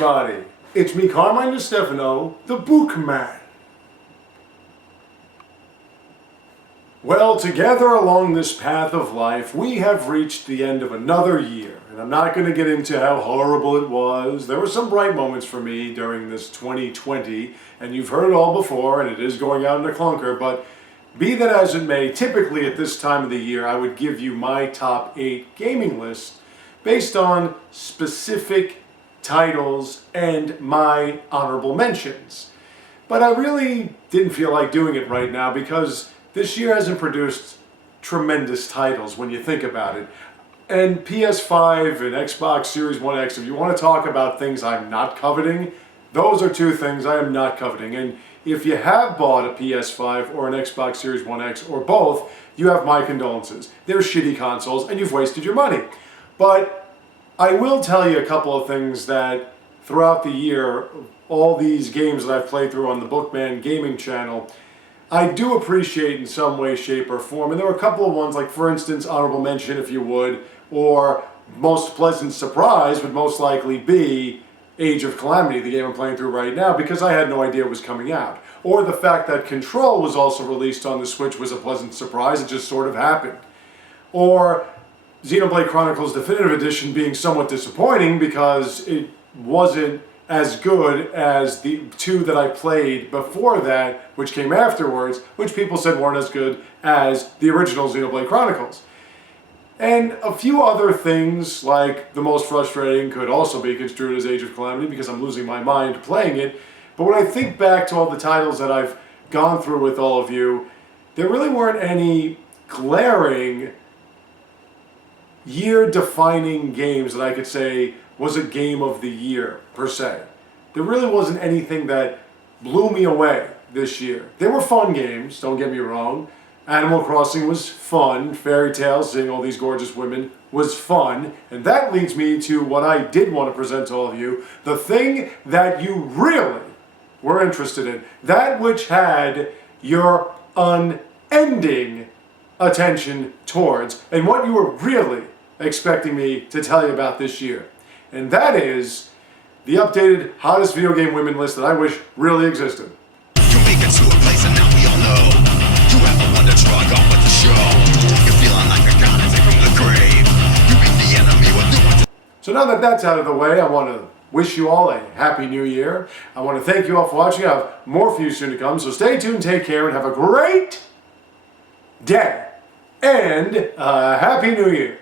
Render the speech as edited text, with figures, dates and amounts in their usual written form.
everybody. It's me, Carmine DeStefano, the Bookman. Well, together along this path of life, we have reached the end of another year. And I'm not going to get into how horrible it was. There were some bright moments for me during this 2020, and you've heard it all before, and it is going out in a clunker, but be that as it may, typically at this time of the year, I would give you my top 8 gaming list based on specific titles and my honorable mentions. But I really didn't feel like doing it right now because this year hasn't produced tremendous titles when you think about it. And PS5 and Xbox Series 1X, if you want to talk about things I'm not coveting, those are two things I am not coveting. And if you have bought a PS5 or an Xbox Series 1X or both, you have my condolences. They're shitty consoles and you've wasted your money. But I will tell you a couple of things that throughout the year, all these games that I've played through on the Bookman Gaming channel, I do appreciate in some way, shape, or form. And there were a couple of ones, like for instance, honorable mention if you would, or most pleasant surprise would most likely be Age of Calamity, the game I'm playing through right now, because I had no idea it was coming out. Or the fact that Control was also released on the Switch was a pleasant surprise, it just sort of happened. Or Xenoblade Chronicles Definitive Edition being somewhat disappointing because it wasn't as good as the two that I played before that, which came afterwards, which people said weren't as good as the original Xenoblade Chronicles. And a few other things, like the most frustrating, could also be construed as Age of Calamity because I'm losing my mind playing it. But when I think back to all the titles that I've gone through with all of you, there really weren't any glaring year-defining games that I could say was a game of the year, per se. There really wasn't anything that blew me away this year. They were fun games, don't get me wrong. Animal Crossing was fun. Fairy Tail, seeing all these gorgeous women, was fun. And that leads me to what I did want to present to all of you. The thing that you really were interested in. That which had your unending attention towards. And what you were really expecting me to tell you about this year. And that is the updated hottest video game women list that I wish really existed. You make it to a place and now we all know you have the one to drug on with the show. You're feeling like a goddess from the grave. You beat the enemy with new ones. So now that that's out of the way, I want to wish you all a happy new year. I want to thank you all for watching. I have more for you soon to come. So stay tuned, take care, and have a great day. And happy new year.